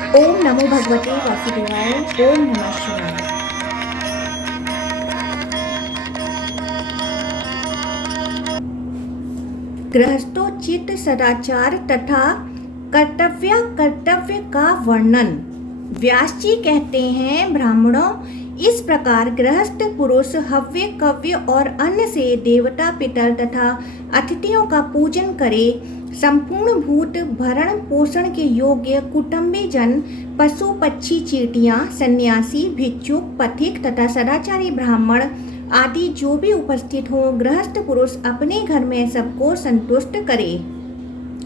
ओम नमो भगवते वासुदेवाय। ओम नमः शिवाय। गृहस्थोचित सदाचार तथा कर्तव्य का वर्णन। व्यास जी कहते हैं, ब्राह्मणों, इस प्रकार गृहस्थ पुरुष हव्य कव्य और अन्न से देवता पितर तथा अतिथियों का पूजन करे। संपूर्ण भूत भरण पोषण के योग्य कुटुंबी जन, पशु पक्षी चींटियां, सन्यासी, भिक्षुक, पथिक तथा सदाचारी ब्राह्मण आदि जो भी उपस्थित हो, गृहस्थ पुरुष अपने घर में सबको संतुष्ट करे।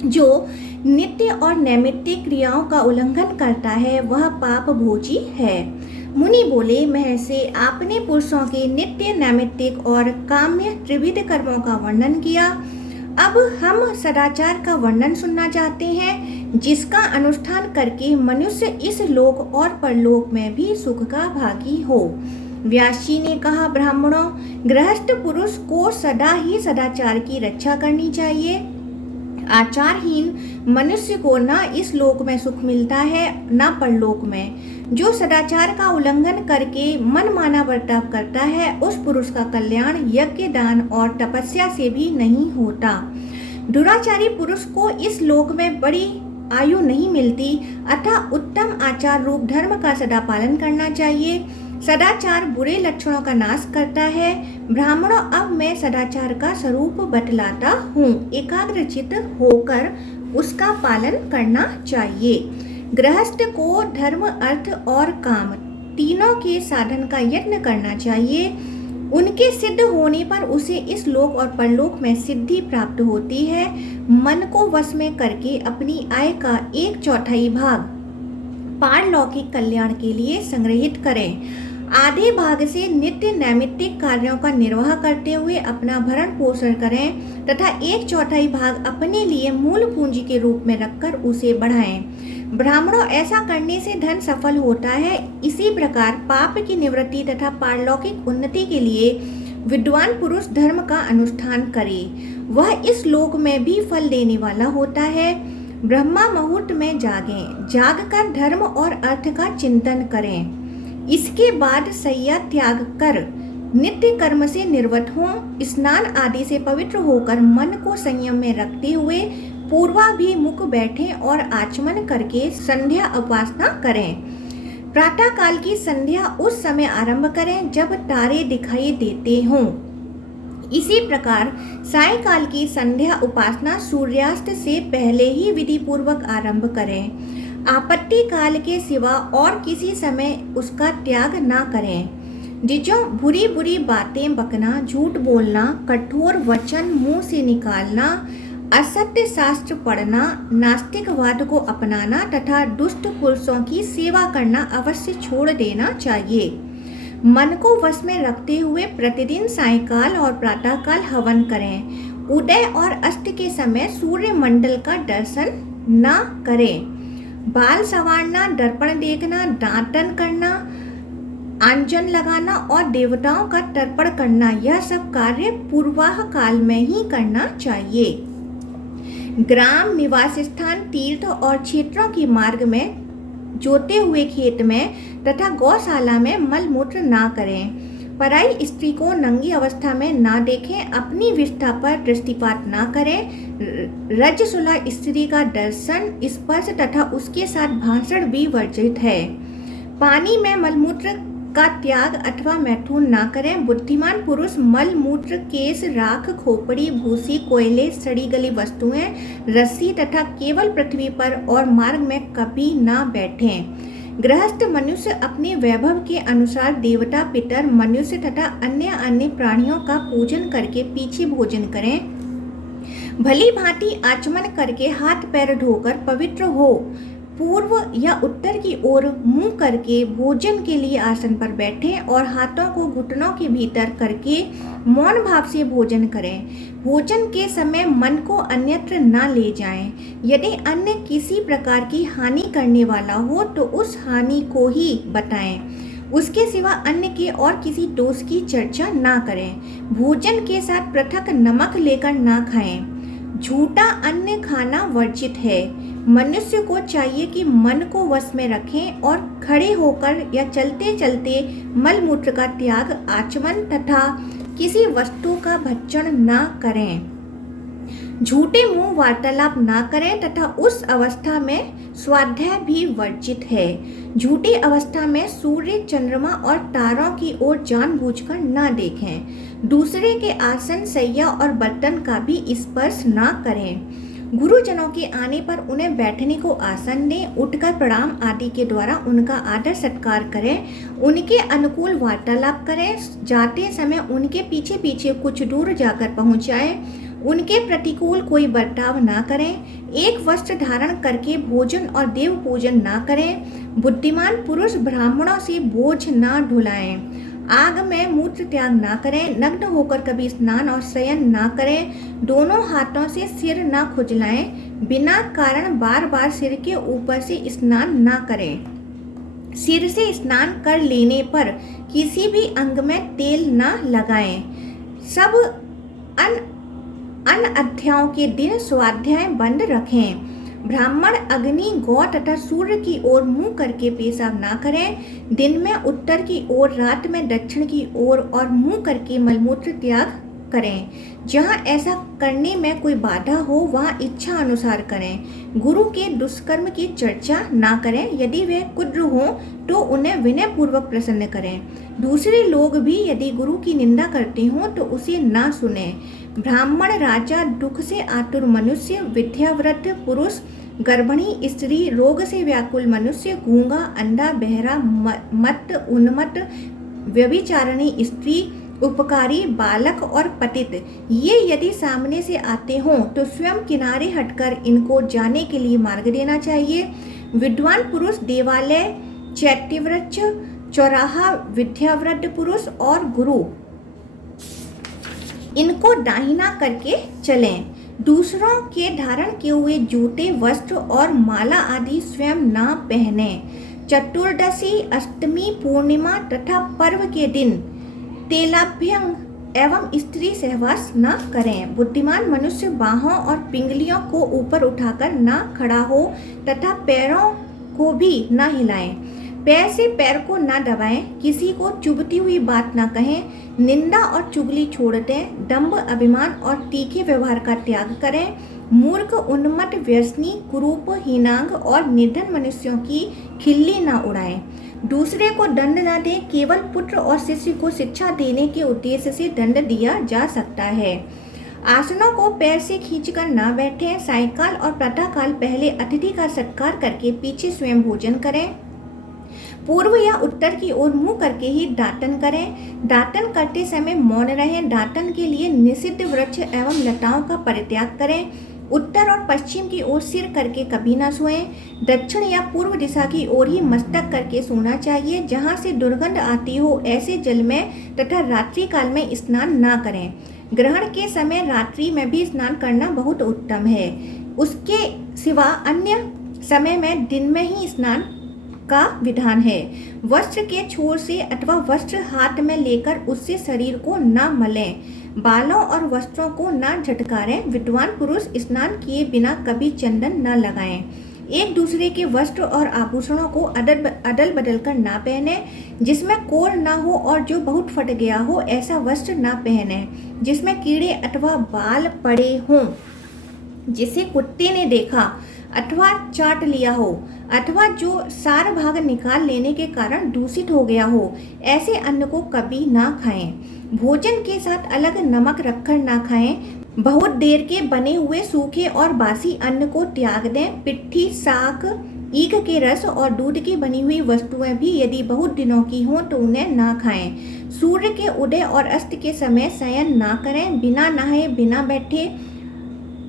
जो नित्य और नैमित्तिक क्रियाओं का उल्लंघन करता है वह पाप भोजी है। मुनि बोले, महर्षि, आपने पुरुषों के नित्य, नैमित्तिक और काम्य त्रिविध कर्मों का वर्णन किया। अब हम सदाचार का वर्णन सुनना चाहते हैं, जिसका अनुष्ठान करके मनुष्य इस लोक और परलोक में भी सुख का भागी हो। व्यास जी ने कहा, ब्राह्मणों, गृहस्थ पुरुष को सदा ही सदाचार की रक्षा करनी चाहिए। आचारहीन मनुष्य को न इस लोक में सुख मिलता है न परलोक में। जो सदाचार का उल्लंघन करके मनमाना बर्ताव करता है, उस पुरुष का कल्याण यज्ञ, दान और तपस्या से भी नहीं होता। दुराचारी पुरुष को इस लोक में बड़ी आयु नहीं मिलती, अतः उत्तम आचार रूप धर्म का सदा पालन करना चाहिए। सदाचार बुरे लक्षणों का नाश करता है। ब्राह्मणों, अब मैं सदाचार का स्वरूप बतलाता हूँ। एकाग्रचित होकर उसका पालन करना चाहिए। गृहस्थ को धर्म, अर्थ और काम तीनों के साधन का यत्न करना चाहिए। उनके सिद्ध होने पर उसे इस लोक और परलोक में सिद्धि प्राप्त होती है। मन को वश में करके अपनी आय का 1/4 भाग पारलौकिक कल्याण के लिए संग्रहित करें। आधे भाग से नित्य नैमित्तिक कार्यों का निर्वाह करते हुए अपना भरण पोषण करें तथा 1/4 भाग अपने लिए मूल पूंजी के रूप में रखकर उसे बढ़ाएं। ब्राह्मणों, ऐसा करने से धन सफल होता है। इसी प्रकार पाप की निवृत्ति तथा पारलौकिक उन्नति के लिए विद्वान पुरुष धर्म का अनुष्ठान करे। वह इस लोक में भी फल देने वाला होता है। ब्रह्मा मुहूर्त में जागें, जागकर धर्म और अर्थ का चिंतन करें। इसके बाद सैया त्याग कर नित्य कर्म से निर्वत हों। स्नान आदि से पवित्र होकर मन को संयम में रखते हुए पूर्वाभिमुख बैठें और आचमन करके संध्या उपासना करें। प्रातः काल की संध्या उस समय आरंभ करें जब तारे दिखाई देते हों। इसी प्रकार सायंकाल की संध्या उपासना सूर्यास्त से पहले ही विधि पूर्वक आरंभ करें। आपत्ति काल के सिवा और किसी समय उसका त्याग ना करें। जिजों बुरी बुरी बातें बकना, झूठ बोलना, कठोर वचन मुंह से निकालना, असत्य शास्त्र पढ़ना, नास्तिकवाद को अपनाना तथा दुष्ट पुरुषों की सेवा करना अवश्य छोड़ देना चाहिए। मन को वश में रखते हुए प्रतिदिन सायंकाल और प्रातःकाल हवन करें। उदय और अस्त के समय सूर्य मंडल का दर्शन न करें। बाल संवारना, दर्पण देखना, दांतन करना, आंजन लगाना और देवताओं का तर्पण करना, यह सब कार्य पूर्वाह काल में ही करना चाहिए। ग्राम, निवास स्थान, तीर्थ और क्षेत्रों की मार्ग में, जोते हुए खेत में तथा गौशाला में मल मूत्र ना करें। पराई स्त्री को नंगी अवस्था में ना देखें। अपनी विष्ठा पर दृष्टिपात ना करें। रजस्वला स्त्री का दर्शन, स्पर्श तथा उसके साथ भाषण भी वर्जित है। पानी में मलमूत्र का त्याग अथवा मैथुन ना करें। बुद्धिमान पुरुष मल मूत्र, केश, राख, खोपड़ी, भूसी, कोयले, सड़ी गली वस्तुएं, रस्सी तथा केवल पृथ्वी पर और मार्ग में कभी ना बैठें। गृहस्थ मनुष्य अपने वैभव के अनुसार देवता, पितर, मनुष्य तथा अन्य प्राणियों का पूजन करके पीछे भोजन करें। भली भांति आचमन करके हाथ पैर धोकर पवित्र हो। पूर्व या उत्तर की ओर मुंह करके भोजन के लिए आसन पर बैठें और हाथों को घुटनों के भीतर करके मौन भाव से भोजन करें। भोजन के समय मन को अन्यत्र न ले जाएं। यदि अन्य किसी प्रकार की हानि करने वाला हो तो उस हानि को ही बताएं। उसके सिवा अन्य के और किसी दोष की चर्चा ना करें। भोजन के साथ पृथक नमक लेकर ना खाएं। झूठा अन्न खाना वर्जित है। मनुष्य को चाहिए कि मन को वश में रखें और खड़े होकर या चलते चलते मलमूत्र का त्याग, आचमन तथा किसी वस्तु का भक्षण न करें। झूठे मुंह वार्तालाप ना करें तथा उस अवस्था में स्वाध्याय भी वर्जित है। झूठी अवस्था में सूर्य, चंद्रमा और तारों की ओर जानबूझकर ना देखें। दूसरे के आसन, सैया और बर्तन का भी स्पर्श ना करें। गुरुजनों के आने पर उन्हें बैठने को आसन दें। उठकर प्रणाम आदि के द्वारा उनका आदर सत्कार करें। उनके अनुकूल वार्तालाप करें। जाते समय उनके पीछे पीछे कुछ दूर जाकर पहुंचाएं। उनके प्रतिकूल कोई बर्ताव ना करें। एक वस्त्र धारण करके भोजन और देव पूजन ना करें। बुद्धिमान पुरुष ब्राह्मणों से बोझ ना ढुलाएं। आग में मूत्र त्याग ना करें। नग्न होकर कभी स्नान और शयन ना करें। दोनों हाथों से सिर ना खुजलाएं। बिना कारण बार बार सिर के ऊपर से स्नान ना करें। सिर से स्नान कर लेने पर किसी भी अंग में तेल ना लगाएं। सब अन्य अध्यायों के दिन स्वाध्याय बंद रखें। ब्राह्मण अग्नि, गौ तथा सूर्य की ओर मुंह करके पेशाब ना करें। दिन में उत्तर की ओर, रात में दक्षिण की ओर और मुंह करके मलमूत्र त्याग करें। जहाँ ऐसा करने में कोई बाधा हो वहाँ इच्छा अनुसार करें। गुरु के दुष्कर्म की चर्चा ना करें। यदि वे कुद्र हों तो उन्हें विनय पूर्वक प्रसन्न करें। दूसरे लोग भी यदि गुरु की निंदा करते हों तो उसे ना सुने। ब्राह्मण, राजा, दुख से आतुर मनुष्य, विद्यावृद्ध पुरुष, गर्भिणी स्त्री, रोग से व्याकुल मनुष्य, गूंगा, अंधा, बहरा, मत, उन्मत्त, व्यभिचारिणी स्त्री, उपकारी, बालक और पतित, ये यदि सामने से आते हों तो स्वयं किनारे हटकर इनको जाने के लिए मार्ग देना चाहिए। विद्वान पुरुष देवालय, चैत्यवृक्ष, चौराहा, विद्यावृद्ध पुरुष और गुरु, इनको दाहिना करके चलें। दूसरों के धारण किए हुए जूते, वस्त्र और माला आदि स्वयं ना पहने। चतुर्दशी, अष्टमी, पूर्णिमा तथा पर्व के दिन तेलाभ्यंग एवं स्त्री सहवास न करें। बुद्धिमान मनुष्य बाहों और पिंगलियों को ऊपर उठाकर न खड़ा हो तथा पैरों को भी न हिलाएं। पैर से पैर को न दबाएं। किसी को चुभती हुई बात न कहें। निंदा और चुगली छोड़ दें। दंभ, अभिमान और तीखे व्यवहार का त्याग करें। मूर्ख, उन्मत्त, व्यसनी, कुरूप, हीनांग और निर्धन मनुष्यों की खिल्ली न उड़ाएं। दूसरे को दंड न दें। केवल पुत्र और शिष्य को शिक्षा देने के उद्देश्य से दंड दिया जा सकता है। आसनों को पैर से खींचकर न बैठें। सायंकाल और प्रातःकाल पहले अतिथि का सत्कार करके पीछे स्वयं भोजन करें। पूर्व या उत्तर की ओर मुंह करके ही दातन करें। दातन करते समय मौन रहें। दातन के लिए निषिद्ध वृक्ष एवं लताओं का परित्याग करें। उत्तर और पश्चिम की ओर सिर करके कभी न सोएं। दक्षिण या पूर्व दिशा की ओर ही मस्तक करके सोना चाहिए। जहाँ से दुर्गंध आती हो ऐसे जल में तथा रात्रि काल में स्नान न करें। ग्रहण के समय रात्रि में भी स्नान करना बहुत उत्तम है। उसके सिवा अन्य समय में दिन में ही स्नान का विधान है। वस्त्र के छोर से अथवा वस्त्र हाथ में लेकर उससे शरीर को न मलें। बालों और वस्त्रों को न झटकारें। विद्वान पुरुष स्नान किए बिना कभी चंदन न लगाएं। एक दूसरे के वस्त्र और आभूषणों को अदल बदल कर ना पहने। जिसमें कोर न हो और जो बहुत फट गया हो ऐसा वस्त्र न पहने। जिसमें कीड़े अथवा बाल पड़े हों, जिसे कुत्ते ने देखा अथवा चाट लिया हो, अथवा जो सार भाग निकाल लेने के कारण दूषित हो गया हो, ऐसे अन्न को कभी ना खाएं। भोजन के साथ अलग नमक रखकर ना खाएं। बहुत देर के बने हुए सूखे और बासी अन्न को त्याग दें। पिट्ठी, साग, ईख के रस और दूध की बनी हुई वस्तुएं भी यदि बहुत दिनों की हों तो उन्हें ना खाएं। सूर्य के उदय और अस्त के समय शयन ना करें। बिना नहाए, बिना बैठे,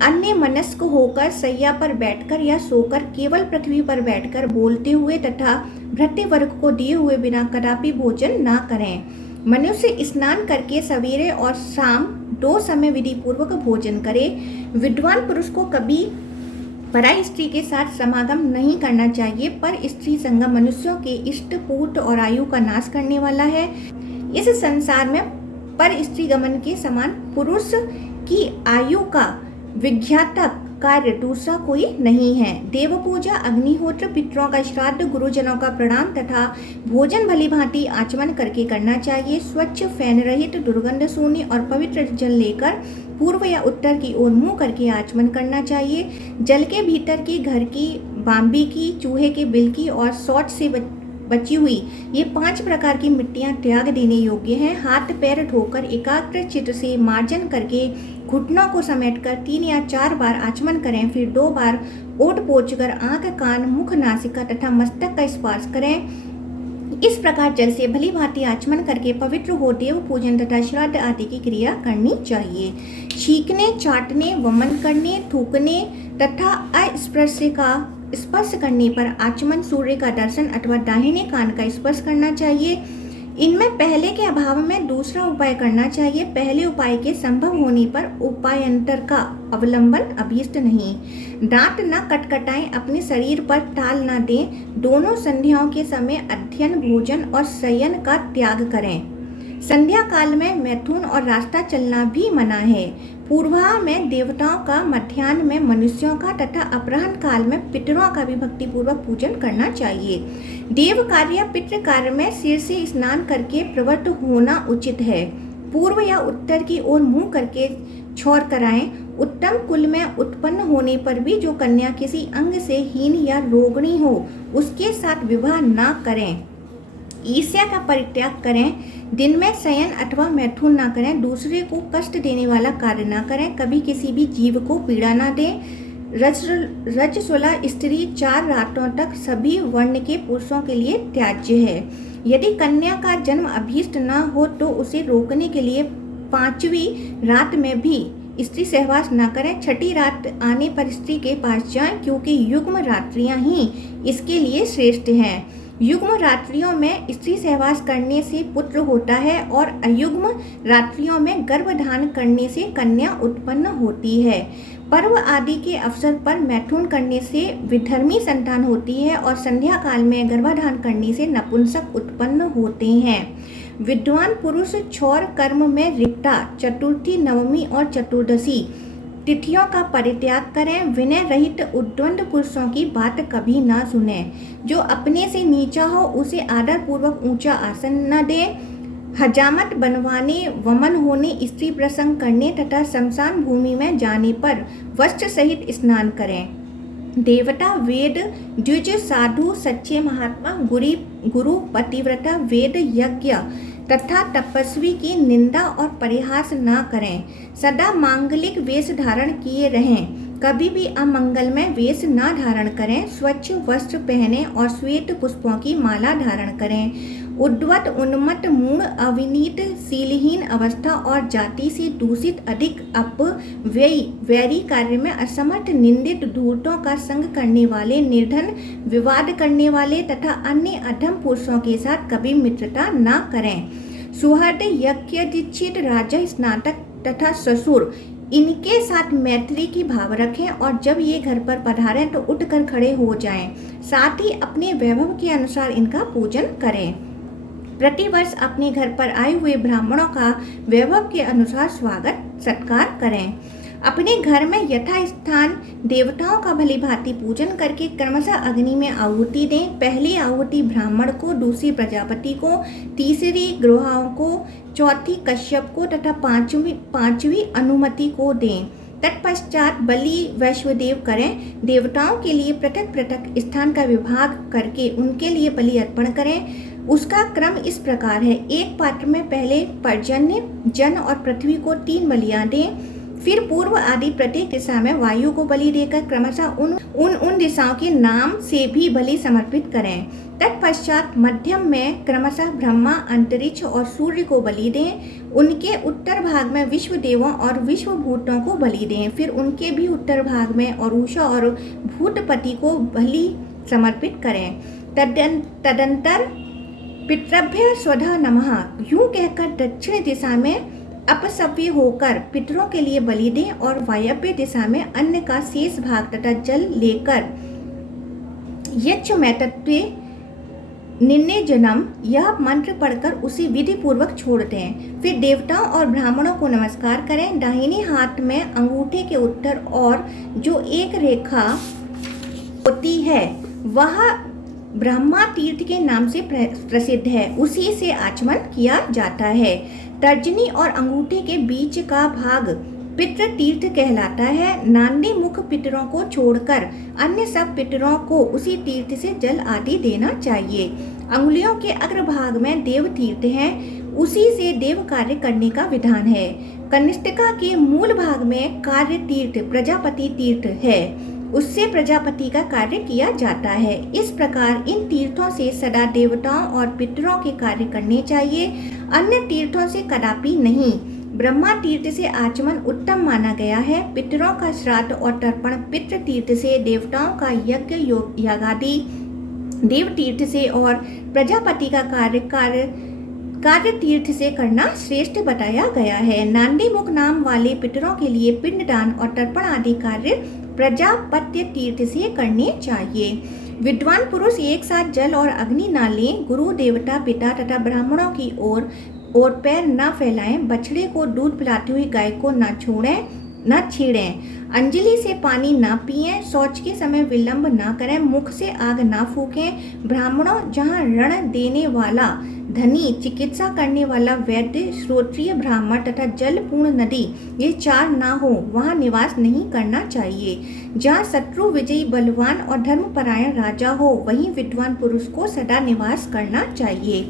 अन्य मनस्क होकर शैया पर बैठकर या सोकर, केवल पृथ्वी पर बैठकर बोलते हुए तथा भृत्य वर्ग को दिए हुए बिना कदापि भोजन ना करें। मनुष्य स्नान करके सवेरे और शाम 2 समय विधि पूर्वक भोजन करे। विद्वान पुरुष को कभी पराई स्त्री के साथ समागम नहीं करना चाहिए। पर स्त्री संगम मनुष्यों के इष्ट, पूत और आयु का नाश करने वाला है। इस संसार में पर स्त्री गमन के समान पुरुष की आयु का विज्ञातक कार्य दूसरा कोई नहीं है। देव पूजा, अग्निहोत्र, पितरों का श्राद्ध, गुरुजनों का प्रणाम तथा भोजन भली भांति आचमन करके करना चाहिए। स्वच्छ, फैन रहित, दुर्गंध शून्य और पवित्र जल लेकर पूर्व या उत्तर की ओर मुंह करके आचमन करना चाहिए। जल के भीतर की, घर की, बाम्बी की, चूहे के बिल की और शौच से बची हुई ये 5 प्रकार की मिट्टियां त्याग देने योग्य हैं। हाथ पैर धोकर एकाग्र चित्त से मार्जन करके घुटनों को समेटकर 3 या 4 बार आचमन करें। फिर 2 बार ओट पोंछकर आंख, कान, मुख, नासिका तथा मस्तक का स्पर्श करें। इस प्रकार जल से भली भांति आचमन करके पवित्र हो देव पूजन तथा श्राद्ध आदि की क्रिया करनी चाहिए। छींकने, चाटने, वमन करने, थूकने तथा अस्पर्श का स्पर्श करने पर आचमन, सूर्य का दर्शन अथवा दाहिने कान का स्पर्श करना चाहिए। इनमें पहले के अभाव में दूसरा उपाय करना चाहिए। पहले उपाय के संभव होने पर उपायांतर का अवलंबन अभीष्ट नहीं। दांत न कटकटाएं, अपने शरीर पर टाल न दें। दोनों संध्याओं के समय अध्ययन, भोजन और शयन का त्याग करें। संध्या काल में मैथुन और रास्ता चलना भी मना है। पूर्वाह में देवताओं का, मध्याह्न में मनुष्यों का तथा अपराह्न काल में पितरों का भी भक्तिपूर्वक पूजन करना चाहिए। देव कार्य या पितृ कार्य में सिर से स्नान करके प्रवृत्त होना उचित है। पूर्व या उत्तर की ओर मुंह करके छौर कराएं। उत्तम कुल में उत्पन्न होने पर भी जो कन्या किसी अंग से हीन या रोगणी हो उसके साथ विवाह न करें। ईर्ष्या का परित्याग करें। दिन में शयन अथवा मैथुन न करें। दूसरे को कष्ट देने वाला कार्य न करें। कभी किसी भी जीव को पीड़ा न दें। रजस्वला स्त्री 4 रातों तक सभी वर्ण के पुरुषों के लिए त्याज्य है। यदि कन्या का जन्म अभीष्ट न हो तो उसे रोकने के लिए 5वीं रात में भी स्त्री सहवास न करें। 6ठी रात आने पर स्त्री के पास जाएं, क्योंकि युग्म रात्रियां ही इसके लिए श्रेष्ठ हैं। युग्म रात्रियों में स्त्री सहवास करने से पुत्र होता है और अयुग्म रात्रियों में गर्भधान करने से कन्या उत्पन्न होती है। पर्व आदि के अवसर पर मैथुन करने से विधर्मी संतान होती है और संध्या काल में गर्भाधान करने से नपुंसक उत्पन्न होते हैं। विद्वान पुरुष छौर कर्म में रिक्ता, चतुर्थी, नवमी और चतुर्दशी तिथियों का परित्याग करें। विनय रहित उद्वंद पुरुषों की बात कभी न सुने। जो अपने से नीचा हो उसे आदर पूर्वक ऊंचा आसन न दे। हजामत बनवाने, वमन होने, स्त्री प्रसंग करने तथा शमशान भूमि में जाने पर वस्त्र सहित स्नान करें। देवता, वेद, द्विज, साधु, सच्चे महात्मा, गुरु, पतिव्रता, वेद, यज्ञ तथा तपस्वी की निंदा और परिहास न करें। सदा मांगलिक वेश धारण किए रहें। कभी भी अमंगलमय वेश न धारण करें। स्वच्छ वस्त्र पहने और श्वेत पुष्पों की माला धारण करें। उद्वत, उन्मत्त, मूढ़, अविनीत, शीलहीन अवस्था और जाति से दूषित, अधिक अपव्ययी, वैरी कार्य में असमर्थ, निंदित, धूर्तों का संग करने वाले, निर्धन, विवाद करने वाले तथा अन्य अधम पुरुषों के साथ कभी मित्रता न करें। सुहृद, यज्ञ दीक्षित, राजा, स्नातक तथा ससुर इनके साथ मैत्री की भाव रखें और जब ये घर पर पधारें तो उठकर खड़े हो जाएं। साथ ही अपने वैभव के अनुसार इनका पूजन करें। प्रतिवर्ष अपने घर पर आए हुए ब्राह्मणों का वैभव के अनुसार स्वागत सत्कार करें। अपने घर में यथास्थान देवताओं का भली भांति पूजन करके क्रमशः अग्नि में आहुति दें। पहली आहुति ब्राह्मण को, दूसरी प्रजापति को, तीसरी ग्रोहाओं को, चौथी कश्यप को तथा पांचवी अनुमति को दें। तत्पश्चात बलि वैश्वदेव करें। देवताओं के लिए पृथक पृथक स्थान का विभाग करके उनके लिए बलि अर्पण करें। उसका क्रम इस प्रकार है: एक पात्र में पहले पर्जन्य, जन और पृथ्वी को 3 बलियां दें। फिर पूर्व आदि प्रत्येक दिशा में वायु को बलि देकर क्रमशः उन दिशाओं के नाम से भी बलि समर्पित करें। तत्पश्चात मध्यम में क्रमशः ब्रह्मा, अंतरिक्ष और सूर्य को बलि दें। उनके उत्तर भाग में विश्व देवों और विश्व भूतों को बलि दें। फिर उनके भी उत्तर भाग में और उषा और भूतपति को बलि समर्पित करें। तदंतर पितृभ्य स्वधा नमः यूं कहकर दक्षिण दिशा में अपसव्य होकर पितरों के लिए बलि दें और वायव्य दिशा में अन्न का शेष भाग तथा जल लेकर यज्ञ मैतत्वे निन्ने जन्म यह मंत्र पढ़कर उसे विधि पूर्वक छोड़ दें। फिर देवताओं और ब्राह्मणों को नमस्कार करें। दाहिने हाथ में अंगूठे के उत्तर और जो एक रेखा होती है वह ब्रह्मा तीर्थ के नाम से प्रसिद्ध है, उसी से आचमन किया जाता है। तर्जनी और अंगूठे के बीच का भाग पितृ तीर्थ कहलाता है। नांदी मुख पितरों को छोड़कर अन्य सब पितरों को उसी तीर्थ से जल आदि देना चाहिए। अंगुलियों के अग्रभाग में देव तीर्थ है, उसी से देव कार्य करने का विधान है। कनिष्ठिका के मूल भाग में कार्य तीर्थ प्रजापति तीर्थ है, उससे प्रजापति का कार्य किया जाता है। इस प्रकार इन तीर्थों से सदा देवताओं और पितरों के कार्य करने चाहिए, अन्य तीर्थों से कदापि नहीं। ब्रह्मा तीर्थ से आचमन उत्तम माना गया है। पितरों का श्राद्ध और तर्पण पितृ तीर्थ से, देवताओं का यज्ञ यागादि देव तीर्थ से और प्रजापति का कार्य तीर्थ से करना श्रेष्ठ बताया गया है। नांदी मुख नाम वाले पितरों के लिए पिंडदान और तर्पण आदि कार्य प्रजापत्य तीर्थ से करने चाहिए। विद्वान पुरुष एक साथ जल और अग्नि न लें। गुरु, देवता, पिता तथा ब्राह्मणों की ओर पैर न फैलाएं। बछड़े को दूध पिलाती हुई गाय को न छेड़ें। अंजलि से पानी न पिएं। शौच के समय विलंब न करें। मुख से आग न फूकें। ब्राह्मणों जहाँ ऋण देने वाला धनी, चिकित्सा करने वाला वैद्य, श्रोत्रिय ब्राह्मण तथा जल पूर्ण नदी ये चार ना हो वहाँ निवास नहीं करना चाहिए। जहाँ शत्रु विजयी बलवान और धर्मपरायण राजा हो वहीं विद्वान पुरुष को सदा निवास करना चाहिए।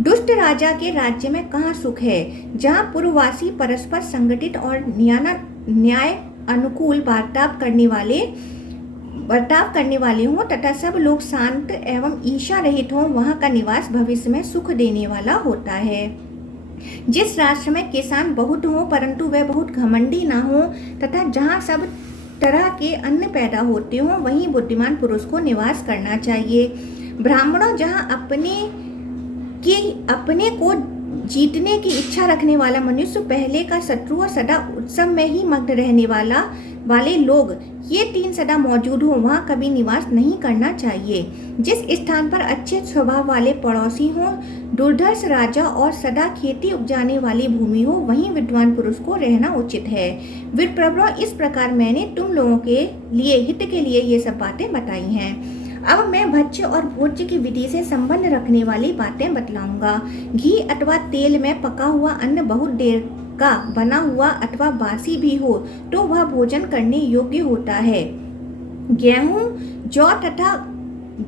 दुष्ट राजा के राज्य में कहाँ सुख है? जहाँ पूर्ववासी परस्पर संगठित और न्याय अनुकूल बर्ताव करने वाले हों तथा सब लोग शांत एवं ईर्ष्या रहित हों, वहाँ का निवास भविष्य में सुख देने वाला होता है। जिस राष्ट्र में किसान बहुत हों परंतु वे बहुत घमंडी ना हो तथा जहाँ सब तरह के अन्न पैदा होते हों वहीं बुद्धिमान पुरुष को निवास करना चाहिए। ब्राह्मणों जहाँ अपने को जीतने की इच्छा रखने वाला मनुष्य, पहले का शत्रु और सदा उत्सव में ही मग्न रहने वाले लोग, ये तीन सदा मौजूद हो वहाँ कभी निवास नहीं करना चाहिए। जिस स्थान पर अच्छे स्वभाव वाले पड़ोसी हों, दुर्धर्ष राजा और सदा खेती उपजाने वाली भूमि हो वहीं विद्वान पुरुष को रहना उचित है। विप्रवरों, इस प्रकार मैंने तुम लोगों के लिए हित के लिए ये सब बातें बताई हैं। अब मैं भक्ष्य और भोज्य की विधि से संबंध रखने वाली बातें बतलाऊंगा। घी अथवा तेल में पका हुआ अन्न बहुत देर का बना हुआ अथवा बासी भी हो तो वह भोजन करने योग्य होता है। गेहूं, जौ तथा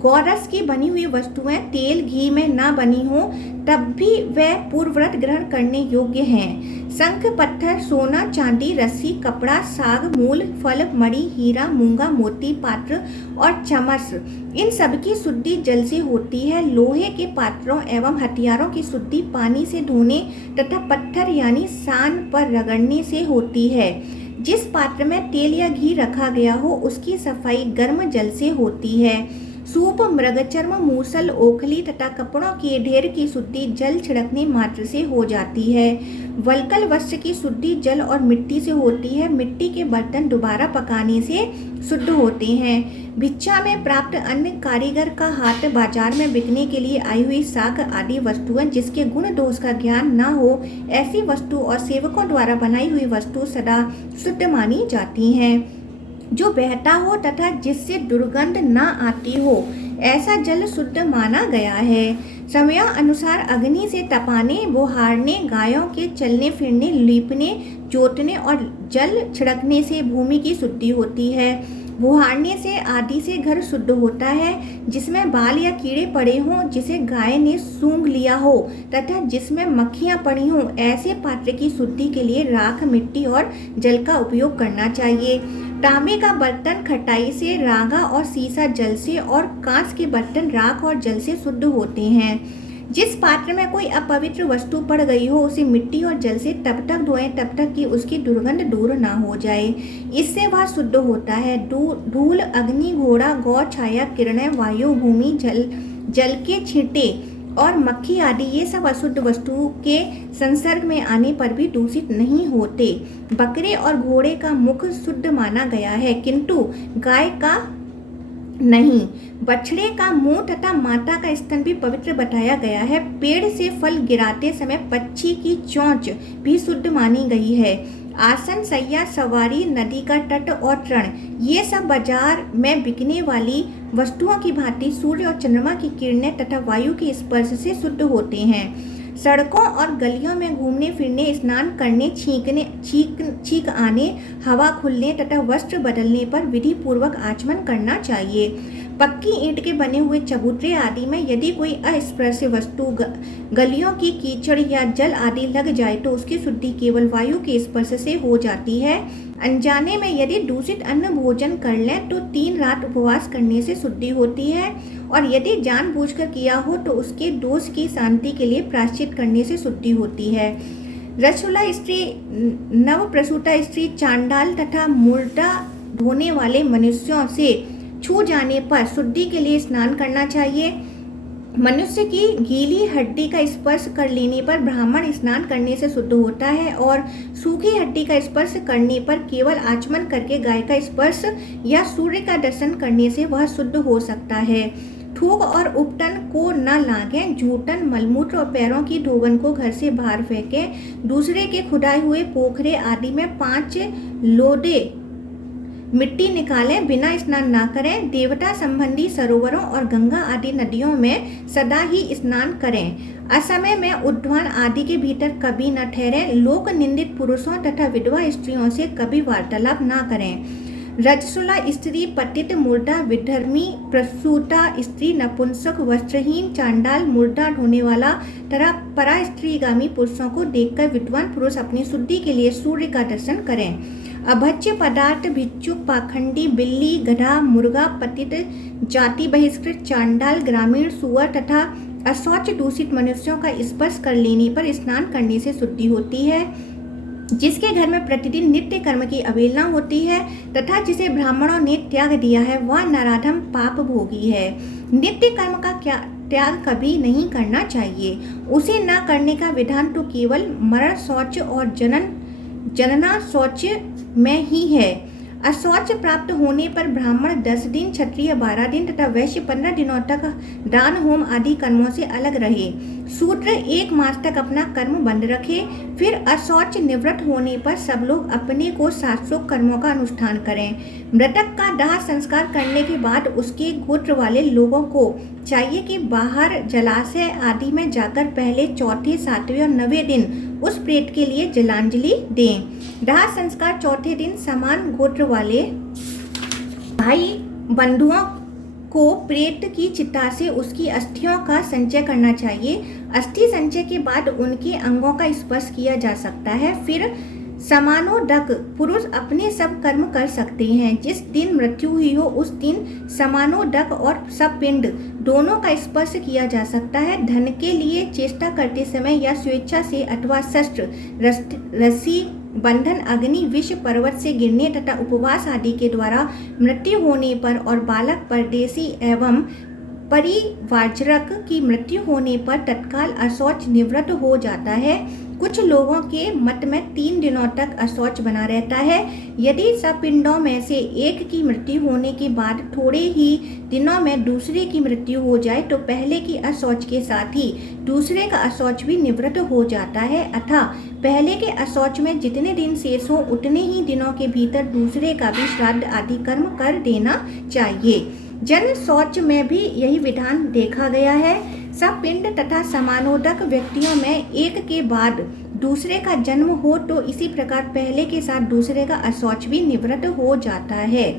गौरस की बनी हुई वस्तुएं तेल घी में न बनी हो तब भी वह पूर्वव्रत ग्रहण करने योग्य हैं। शंख, पत्थर, सोना, चांदी, रस्सी, कपड़ा, साग, मूल, फल, मणि, हीरा, मूंगा, मोती, पात्र और चमस, इन सबकी शुद्धि जल से होती है। लोहे के पात्रों एवं हथियारों की शुद्धि पानी से धोने तथा पत्थर यानी सान पर रगड़ने से होती है। जिस पात्र में तेल या घी रखा गया हो उसकी सफाई गर्म जल से होती है। सूप, मृगचर्म, मूसल, ओखली तथा कपड़ों के ढेर की शुद्धि जल छिड़कने मात्र से हो जाती है। वल्कल वस्त्र की शुद्धि जल और मिट्टी से होती है। मिट्टी के बर्तन दोबारा पकाने से शुद्ध होते हैं। भिक्षा में प्राप्त अन्न, कारीगर का हाथ, बाजार में बिकने के लिए आई हुई साख आदि वस्तुएं जिसके गुण दोष का ज्ञान न हो ऐसी वस्तु और सेवकों द्वारा बनाई हुई वस्तु सदा शुद्ध मानी जाती हैं। जो बहता हो तथा जिससे दुर्गंध न आती हो ऐसा जल शुद्ध माना गया है। समयानुसार अग्नि से तपाने, बोहारने, गायों के चलने फिरने, लीपने, जोतने और जल छिड़कने से भूमि की शुद्धि होती है। बुहारने से आदि से घर शुद्ध होता है। जिसमें बाल या कीड़े पड़े हों, जिसे गाय ने सूंघ लिया हो तथा जिसमें मक्खियां पड़ी हों ऐसे पात्र की शुद्धि के लिए राख, मिट्टी और जल का उपयोग करना चाहिए। तांबे का बर्तन खटाई से, रागा और सीसा जल से और कांच के बर्तन राख और जल से शुद्ध होते हैं। जिस पात्र में कोई अपवित्र वस्तु पड़ गई हो उसे मिट्टी और जल से तब तक धोएं तब तक कि उसकी दुर्गंध दूर ना हो जाए, इससे वह शुद्ध होता है। धूल, अग्नि, घोड़ा, गौ, छाया, किरणें, वायु, भूमि, जल के छींटे और मक्खी आदि ये सब अशुद्ध वस्तुओं के संसर्ग में आने पर भी दूषित नहीं होते। बकरे और घोड़े का मुख शुद्ध माना गया है किंतु गाय का नहीं। बछड़े का मुंह तथा माता का स्तन भी पवित्र बताया गया है। पेड़ से फल गिराते समय पक्षी की चोंच भी शुद्ध मानी गई है। आसन, सैया, सवारी, नदी का तट और तृण, ये सब बाजार में बिकने वाली वस्तुओं की भांति सूर्य और चंद्रमा की किरणें तथा वायु के स्पर्श से शुद्ध होते हैं। सड़कों और गलियों में घूमने फिरने, स्नान करने, छींक आने, हवा खुलने तथा वस्त्र बदलने पर विधि पूर्वक आचमन करना चाहिए। पक्की ईंट के बने हुए चबूतरे आदि में यदि कोई अस्पर्श वस्तु गलियों की कीचड़ या जल आदि लग जाए तो उसकी शुद्धि केवल वायु के स्पर्श से हो जाती है। अनजाने में यदि दूषित अन्न भोजन कर लें तो 3 रात उपवास करने से शुद्धि होती है, और यदि जानबूझकर किया हो तो उसके दोष की शांति के लिए प्रायश्चित करने से शुद्धि होती है। रजस्वला स्त्री, नवप्रसूता स्त्री, चांडाल तथा मुर्दा ढोने वाले मनुष्यों से छू जाने पर शुद्धि के लिए स्नान करना चाहिए। मनुष्य की गीली हड्डी का स्पर्श कर लेने पर ब्राह्मण स्नान करने से शुद्ध होता है, और सूखी हड्डी का स्पर्श करने पर केवल आचमन करके गाय का स्पर्श या सूर्य का दर्शन करने से वह शुद्ध हो सकता है। थूक और उपटन को न लागें। जूठन, मलमूत्र और पैरों की धोवन को घर से बाहर फेंकें। दूसरे के खुदाए हुए पोखरे आदि में 5 लोडे मिट्टी निकालें। बिना स्नान ना करें। देवता संबंधी सरोवरों और गंगा आदि नदियों में सदा ही स्नान करें। असमय में उद्यान आदि के भीतर कभी न ठहरें। लोक निंदित पुरुषों तथा विधवा स्त्रियों से कभी वार्तालाप ना करें। रजस्वला स्त्री, पतित, मुर्दा, विधर्मी, प्रसूता स्त्री, नपुंसक, वस्त्रहीन, चांडाल, मुर्दा ढोने वाला तथा परा स्त्रीगामी पुरुषों को देखकर विद्वान पुरुष अपनी शुद्धि के लिए सूर्य का दर्शन करें। अभज्य पदार्थ, भिक्षुक, पाखंडी, बिल्ली, गधा, मुर्गा, पतित, जाति बहिष्कृत, चांडाल, ग्रामीण, सुअर तथा अशौच दूषित मनुष्यों का स्पर्श कर लेने पर स्नान करने से शुद्धि होती है। जिसके घर में प्रतिदिन नित्य कर्म की अवहेलना होती है तथा जिसे ब्राह्मणों ने त्याग दिया है वह नराधम पाप भोगी है। नित्य कर्म का त्याग कभी नहीं करना चाहिए। उसे न करने का विधान तो केवल मरण शौच और जनना शौच में ही है। अशौच प्राप्त होने पर ब्राह्मण 10 दिन, क्षत्रिय 12 दिन तथा वैश्य 15 दिनों तक दान, होम आदि कर्मों से अलग रहे। शूद्र 1 मास तक अपना कर्म बंद रखे। फिर अशौच निवृत्त होने पर सब लोग अपने को शास्त्रोक्त कर्मों का अनुष्ठान करें। मृतक का दाह संस्कार करने के बाद उसके गोत्र वाले लोगों को चाहिए कि बाहर जलाशय आदि में जाकर पहले 4थे, 7वें और 9वें दिन उस प्रेत के लिए जलांजलि दें। दाह संस्कार 4थे दिन समान गोत्र वाले भाई बंधुओं को प्रेत की चिता से उसकी अस्थियों का संचय करना चाहिए। अस्थि संचय के बाद उनके अंगों का स्पर्श किया जा सकता है। फिर समानोदक पुरुष अपने सब कर्म कर सकते हैं। जिस दिन मृत्यु हुई हो उस दिन समानोदक और सब पिंड दोनों का स्पर्श किया जा सकता है। धन के लिए चेष्टा करते समय या स्वेच्छा से अथवा शस्त्र, रस्सी, बंधन, अग्नि, विष, पर्वत से गिरने तथा उपवास आदि के द्वारा मृत्यु होने पर और बालक, परदेशी एवं परिवारजक की मृत्यु होने पर तत्काल अशौच निवृत्त हो जाता है। कुछ लोगों के मत में 3 दिनों तक अशौच बना रहता है। यदि सब पिंडों में से एक की मृत्यु होने के बाद थोड़े ही दिनों में दूसरे की मृत्यु हो जाए तो पहले की अशौच के साथ ही दूसरे का अशौच भी निवृत्त हो जाता है। अतः पहले के अशौच में जितने दिन शेष हो उतने ही दिनों के भीतर दूसरे का भी श्राद्ध आदि कर्म कर देना चाहिए। जन शौच में भी यही विधान देखा गया है। सब पिंड तथा समानोदक व्यक्तियों में एक के बाद दूसरे का जन्म हो तो इसी प्रकार पहले के साथ दूसरे का अशौच भी निवृत्त हो जाता है।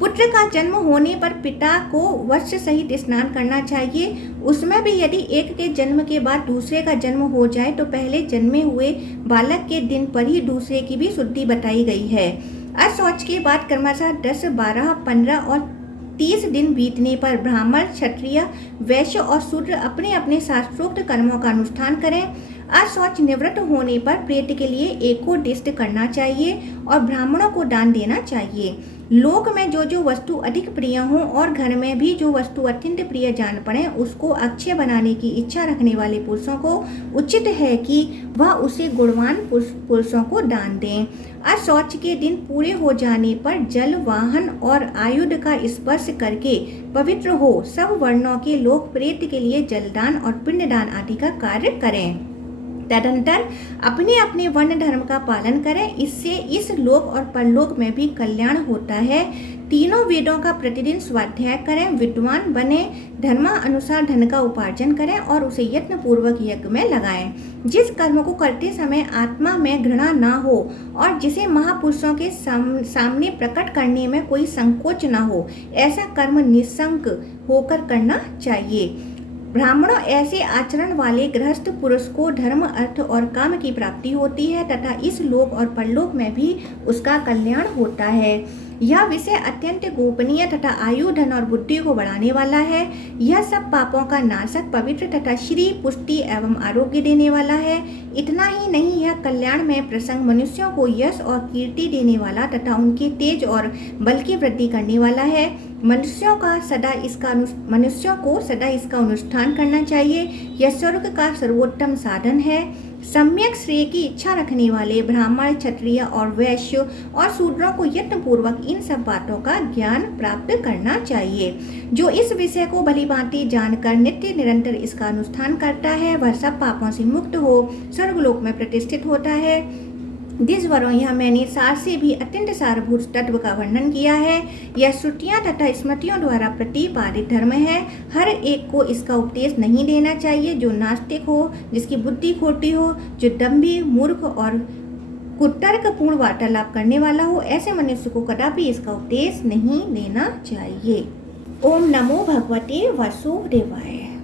पुत्र का जन्म होने पर पिता को वस्त्र सहित स्नान करना चाहिए। उसमें भी यदि एक के जन्म के बाद दूसरे का जन्म हो जाए तो पहले जन्मे हुए बालक के दिन पर ही दूसरे की भी शुद्धि बताई गई है। अशौच के बाद क्रमशः 10, 12, 15 और 30 दिन बीतने पर ब्राह्मण, क्षत्रिय, वैश्य और शूद्र अपने अपने शास्त्रोक्त कर्मों का अनुष्ठान करें। अशौच निवृत्त होने पर प्रेत के लिए एकोदिष्ट करना चाहिए और ब्राह्मणों को दान देना चाहिए। लोक में जो जो वस्तु अधिक प्रिय हो और घर में भी जो वस्तु अत्यंत प्रिय जान पड़े, उसको अक्षय बनाने की इच्छा रखने वाले पुरुषों को उचित है कि वह उसे गुणवान पुरुषों को दान दें। अशौच के दिन पूरे हो जाने पर जल, वाहन और आयुध का स्पर्श करके पवित्र हो सब वर्णों के लोक प्रेत के लिए जलदान और पिंडदान आदि का कार्य करें। तदंतर अपने अपने वर्ण धर्म का पालन करें, इससे इस लोक और परलोक में भी कल्याण होता है। तीनों वेदों का प्रतिदिन स्वाध्याय करें, विद्वान बने, धर्मानुसार धन का उपार्जन करें और उसे यत्न पूर्वक यज्ञ में लगाएं। जिस कर्म को करते समय आत्मा में घृणा ना हो और जिसे महापुरुषों के सामने प्रकट करने में कोई संकोच ना हो, ऐसा कर्म निस्संक होकर करना चाहिए। ब्राह्मणों ऐसे आचरण वाले गृहस्थ पुरुष को धर्म, अर्थ और काम की प्राप्ति होती है तथा इस लोक और परलोक में भी उसका कल्याण होता है। यह विषय अत्यंत गोपनीय तथा आयु, धन और बुद्धि को बढ़ाने वाला है। यह सब पापों का नाशक, पवित्र तथा श्री, पुष्टि एवं आरोग्य देने वाला है। इतना ही नहीं, यह कल्याण में प्रसंग मनुष्यों को यश और कीर्ति देने वाला तथा उनके तेज और बल की वृद्धि करने वाला है। मनुष्यों को सदा इसका अनुष्ठान करना चाहिए। यह स्वर्ग का सर्वोत्तम साधन है। सम्यक श्रेय की इच्छा रखने वाले ब्राह्मण, क्षत्रिय और वैश्य और शूद्रों को यत्नपूर्वक इन सब बातों का ज्ञान प्राप्त करना चाहिए। जो इस विषय को भलीभांति जानकर नित्य निरंतर इसका अनुष्ठान करता है, वह सब पापों से मुक्त हो स्वर्गलोक में प्रतिष्ठित होता है। दिसवरों, यह मैंने सार से भी अत्यंत सारभूत तत्व का वर्णन किया है। यह श्रुतियाँ तथा स्मृतियों द्वारा प्रतिपादित धर्म है। हर एक को इसका उपदेश नहीं देना चाहिए जो नास्तिक हो, जिसकी बुद्धि खोटी हो, जो दम्भी, मूर्ख और कुतर्कपूर्ण वार्तालाप करने वाला हो। ऐसे मनुष्य को कदापि इसका उपदेश नहीं देना चाहिए। ओम नमो भगवते वासुदेवाय।